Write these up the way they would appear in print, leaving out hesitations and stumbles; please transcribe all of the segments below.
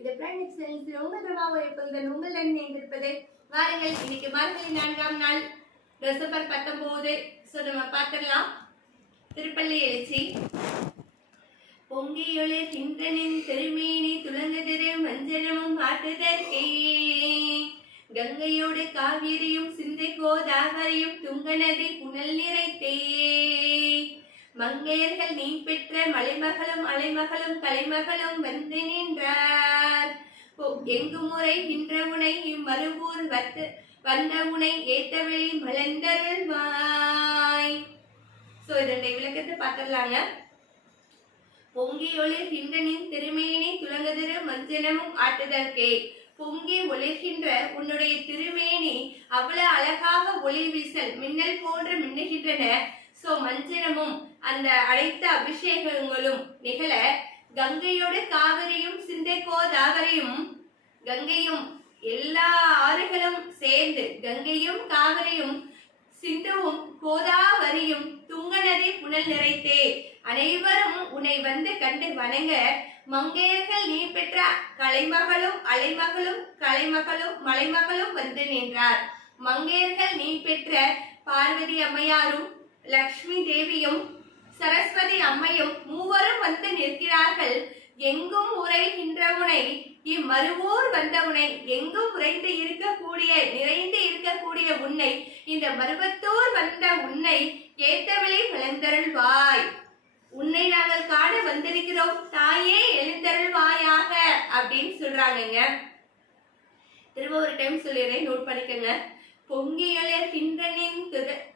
இது planet science உங்கள் பிரபாவை எப்பொழுது உங்களுடன் இணைந்திருப்பது. வாருங்கள், இன்னைக்கு மார்கழி 4ஆம் நாள் டிசம்பர் 19. நம்ம பார்த்துடலாம். திருப்பள்ளி எழுச்சி. பொங்கியொளிர் கின்றனின் திருமேனி துளங்குதிரு மஞ்சனமும் ஆட்டுதற்கே, கங்கையோடு காவிரியும் சிந்தை கோதாவரியும் துங்கநதி புனல் நிறைத்தே, மங்கையர்கள் நீ பெற்ற மலைமகளும் அலைமகளும் கலைமகளும் வந்து நின்றார். எங்கு முறை நின்ற உனை இம்மருவூர் வந்த உனை ஏத்தவெளி மலர்ந்தருள்வாய். இதனுடைய விளக்கத்தை பார்த்துடலாங்க. பொங்கி ஒளிர்கின்றனின் திருமேனி துளங்குதிரு மஞ்சனமும் ஆட்டுதற்கே. பொங்கி ஒளிர்கின்ற உன்னுடைய திருமேனி அவ்வளவு அழகாக ஒளி வீசல் மின்னல் போன்று மின்னுகின்றன. மஞ்சனமும் அந்த அனைத்து அபிஷேகங்களும் நிகழ, கங்கையோடு காவிரியும் சிந்தை கோதாவரியும், கங்கையும் எல்லா ஆறுகளும் சேர்ந்து கங்கையும் காவிரியும் சிந்துவும் கோதாவரியும் துங்கநதி புனல் நிறைத்தே, அனைவரும் உன்னை வந்து கண்டு வணங்க, மங்கையர்கள் நீ பெற்ற கலைமகளும் அலைமகளும் கலைமகளும் மலைமகளும் வந்து நின்றார். மங்கையர்கள் நீ பெற்ற பார்வதி அம்மையாரும் லக்ஷ்மி தேவியும் சரஸ்வதி அம்மையும் மூவரும் வந்து நிற்கிறார்கள். எங்கும் உரைகின்ற உனை இம்மருவூர் வந்த உனை, எங்கும் உரைந்து இருக்கக்கூடிய நிறைந்து இருக்கக்கூடிய உன்னை, இந்த மருவத்தூர் வந்த உன்னை ஏத்தவெளி மலர்ந்தருள்வாய். உன்னை நாங்கள் காண வந்திருக்கிறோம், தாயே எழுந்தருள்வாயாக அப்படின்னு சொல்றாங்க. திரும்ப ஒரு டைம் சொல்லிடுறேன், நோட் பண்ணிக்கங்க. பொங்கியொளிர் கின்றனின்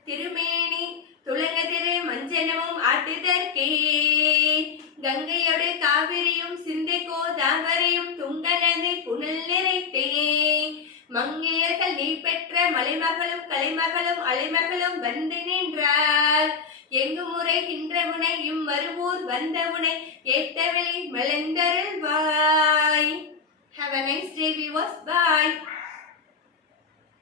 திருமேனி துளங்குதிரு மஞ்சனமும் ஆட்டுதற்கே, கங்கையோடு காவிரியும் சிந்தை கோதாவரியும் துங்கநதி புனல் நிறைத்தே, மங்கையர்கள் நீ பெற்ற மலைமகளும் கலைமகளும் அலைமகளும் வந்து நின்றார். எங்கு முறைகின்ற உனை இம்மருவூர் வந்த உனை ஏத்தவெளி மலர்ந்தருள்வாய். Have a nice day viewers. Bye.